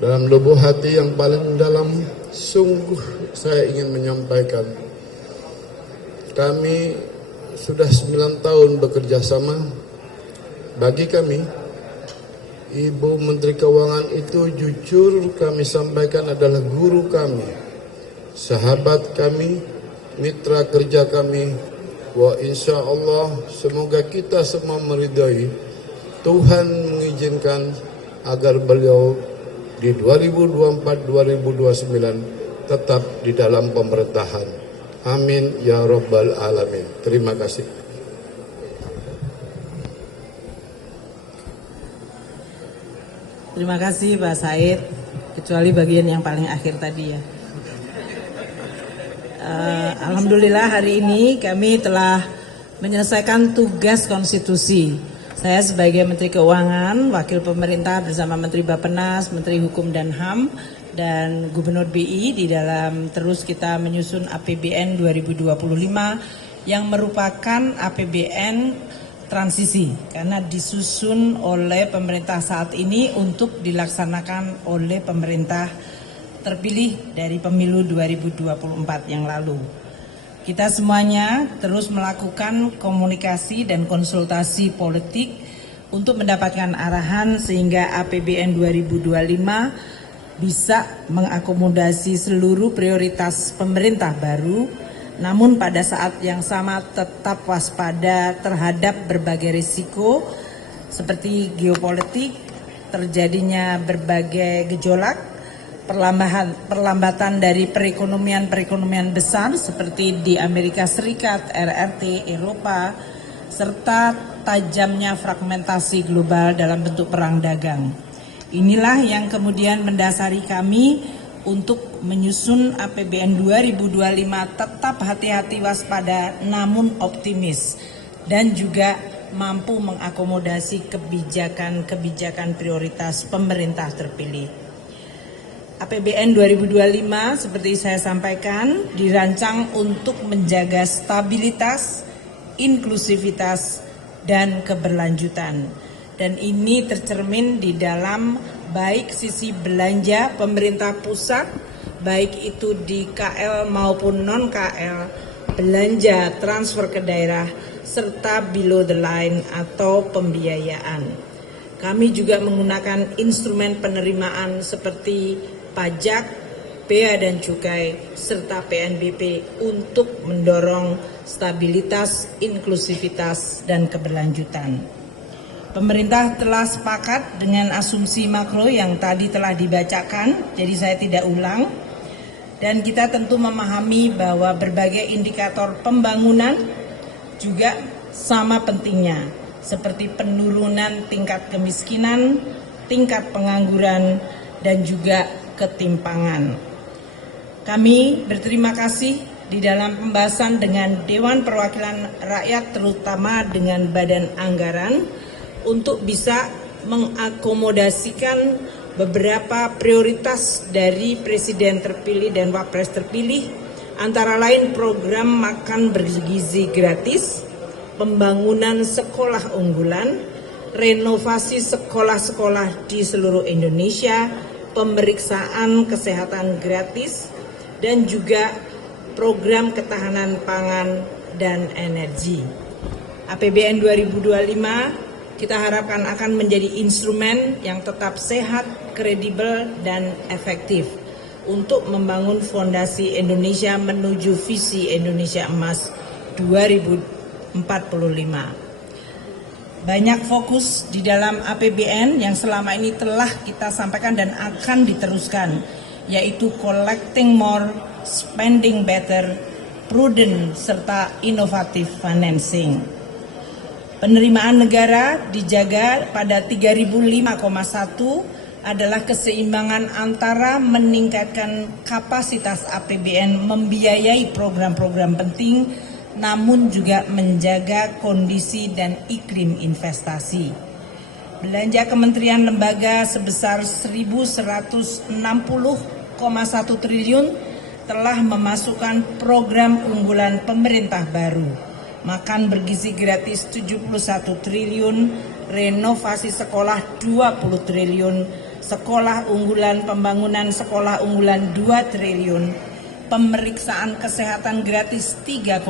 dalam lubuk hati yang paling dalam, sungguh saya ingin menyampaikan, kami sudah 9 tahun bekerja sama. Bagi kami, Ibu Menteri Keuangan itu jujur kami sampaikan adalah guru kami, sahabat kami, mitra kerja kami. Wa insya Allah semoga kita semua meridai, Tuhan mengizinkan agar beliau di 2024-2029 tetap di dalam pemerintahan. Amin ya Rabbal Alamin. Terima kasih. Terima kasih Pak Said, kecuali bagian yang paling akhir tadi ya. Alhamdulillah hari ini kami telah menyelesaikan tugas konstitusi. Saya sebagai Menteri Keuangan, Wakil Pemerintah bersama Menteri Bappenas, Menteri Hukum dan HAM, dan Gubernur BI di dalam terus kita menyusun APBN 2025 yang merupakan APBN transisi karena disusun oleh pemerintah saat ini untuk dilaksanakan oleh pemerintah terpilih dari pemilu 2024 yang lalu. Kita semuanya terus melakukan komunikasi dan konsultasi politik untuk mendapatkan arahan sehingga APBN 2025 bisa mengakomodasi seluruh prioritas pemerintah baru. Namun pada saat yang sama tetap waspada terhadap berbagai risiko seperti geopolitik, terjadinya berbagai gejolak, perlambatan dari perekonomian besar seperti di Amerika Serikat, RRT, Eropa, serta tajamnya fragmentasi global dalam bentuk perang dagang. Inilah yang kemudian mendasari kami untuk menyusun APBN 2025 tetap hati-hati waspada namun optimis dan juga mampu mengakomodasi kebijakan prioritas pemerintah terpilih. APBN 2025 seperti saya sampaikan dirancang untuk menjaga stabilitas, inklusivitas, dan keberlanjutan. Dan ini tercermin di dalam baik sisi belanja pemerintah pusat, baik itu di KL maupun non-KL, belanja transfer ke daerah, serta below the line atau pembiayaan. Kami juga menggunakan instrumen penerimaan seperti pajak, bea dan cukai, serta PNBP untuk mendorong stabilitas, inklusivitas, dan keberlanjutan. Pemerintah telah sepakat dengan asumsi makro yang tadi telah dibacakan, jadi saya tidak ulang. Dan kita tentu memahami bahwa berbagai indikator pembangunan juga sama pentingnya, seperti penurunan tingkat kemiskinan, tingkat pengangguran, dan juga ketimpangan. Kami berterima kasih di dalam pembahasan dengan Dewan Perwakilan Rakyat, terutama dengan Badan Anggaran, untuk bisa mengakomodasikan beberapa prioritas dari Presiden terpilih dan Wapres terpilih, antara lain program makan bergizi gratis, pembangunan sekolah unggulan, renovasi sekolah-sekolah di seluruh Indonesia, pemeriksaan kesehatan gratis, dan juga program ketahanan pangan dan energi. APBN 2025 kita harapkan akan menjadi instrumen yang tetap sehat, kredibel, dan efektif untuk membangun fondasi Indonesia menuju visi Indonesia Emas 2045. Banyak fokus di dalam APBN yang selama ini telah kita sampaikan dan akan diteruskan, yaitu collecting more, spending better, prudent, serta innovative financing. Penerimaan negara dijaga pada 3005,1 adalah keseimbangan antara meningkatkan kapasitas APBN membiayai program-program penting, namun juga menjaga kondisi dan iklim investasi. Belanja kementerian lembaga sebesar 1.160,1 triliun telah memasukkan program unggulan pemerintah baru. Makan bergizi gratis 71 triliun, renovasi sekolah 20 triliun, sekolah unggulan, pembangunan sekolah unggulan 2 triliun, pemeriksaan kesehatan gratis 3,2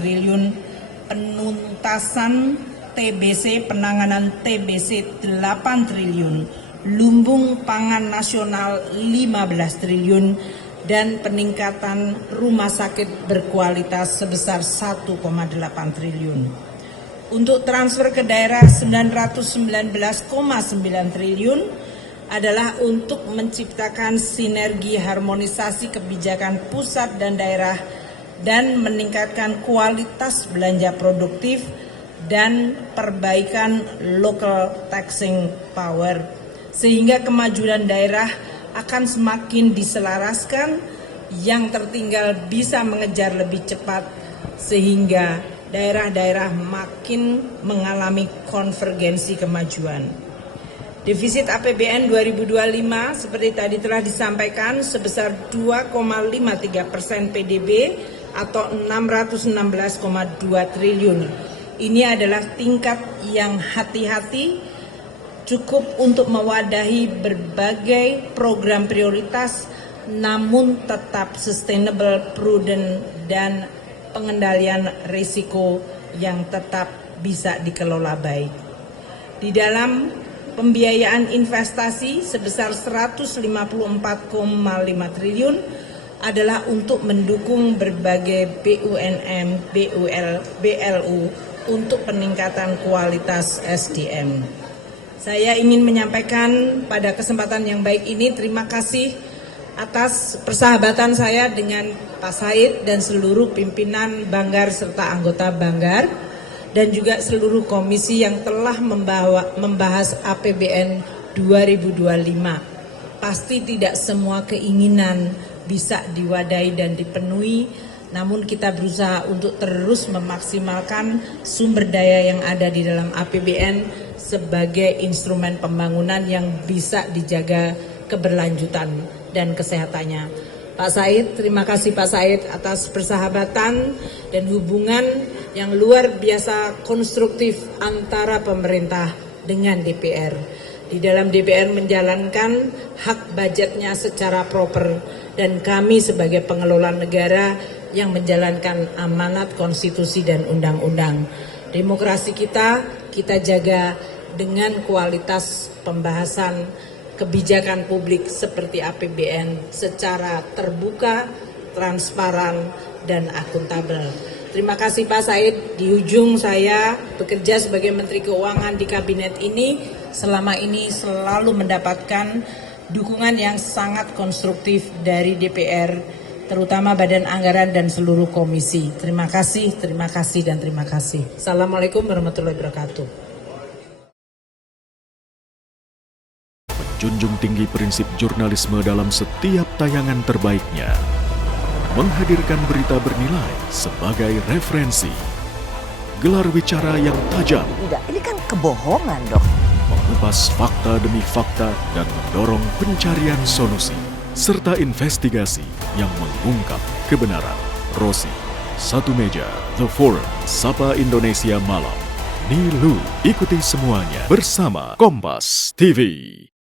triliun, penuntasan TBC, penanganan TBC 8 triliun, lumbung pangan nasional 15 triliun, dan peningkatan rumah sakit berkualitas sebesar 1,8 triliun. Untuk transfer ke daerah 919,9 triliun adalah untuk menciptakan sinergi harmonisasi kebijakan pusat dan daerah dan meningkatkan kualitas belanja produktif dan perbaikan local taxing power, sehingga kemajuan daerah akan semakin diselaraskan, yang tertinggal bisa mengejar lebih cepat, sehingga daerah-daerah makin mengalami konvergensi kemajuan. Defisit APBN 2025 seperti tadi telah disampaikan sebesar 2,53% PDB atau 616,2 triliun. Ini adalah tingkat yang hati-hati, cukup untuk mewadahi berbagai program prioritas, namun tetap sustainable, prudent, dan pengendalian risiko yang tetap bisa dikelola baik. Di dalam pembiayaan investasi sebesar 154,5 triliun adalah untuk mendukung berbagai BUMN, BLU untuk peningkatan kualitas SDM. Saya ingin menyampaikan pada kesempatan yang baik ini terima kasih atas persahabatan saya dengan Pak Said dan seluruh pimpinan Banggar serta anggota Banggar, dan juga seluruh komisi yang telah membahas APBN 2025. Pasti tidak semua keinginan bisa diwadahi dan dipenuhi, namun kita berusaha untuk terus memaksimalkan sumber daya yang ada di dalam APBN sebagai instrumen pembangunan yang bisa dijaga keberlanjutan dan kesehatannya. Pak Said, terima kasih Pak Said atas persahabatan dan hubungan yang luar biasa konstruktif antara pemerintah dengan DPR. Di dalam DPR menjalankan hak budgetnya secara proper, dan kami sebagai pengelola negara yang menjalankan amanat konstitusi dan undang-undang. Demokrasi kita jaga dengan kualitas pembahasan kebijakan publik seperti APBN secara terbuka, transparan, dan akuntabel. Terima kasih Pak Said. Di ujung saya bekerja sebagai Menteri Keuangan di kabinet ini, selama ini selalu mendapatkan dukungan yang sangat konstruktif dari DPR, terutama Badan Anggaran dan seluruh komisi. Terima kasih, dan terima kasih. Assalamualaikum warahmatullahi wabarakatuh. Junjung tinggi prinsip jurnalisme dalam setiap tayangan terbaiknya. Menghadirkan berita bernilai sebagai referensi. Gelar bicara yang tajam. Tidak, ini kan kebohongan dong. Mengupas fakta demi fakta dan mendorong pencarian solusi. Serta investigasi yang mengungkap kebenaran. Rosi, Satu Meja, The Forum, Sapa Indonesia Malam. Nilu, ikuti semuanya bersama Kompas TV.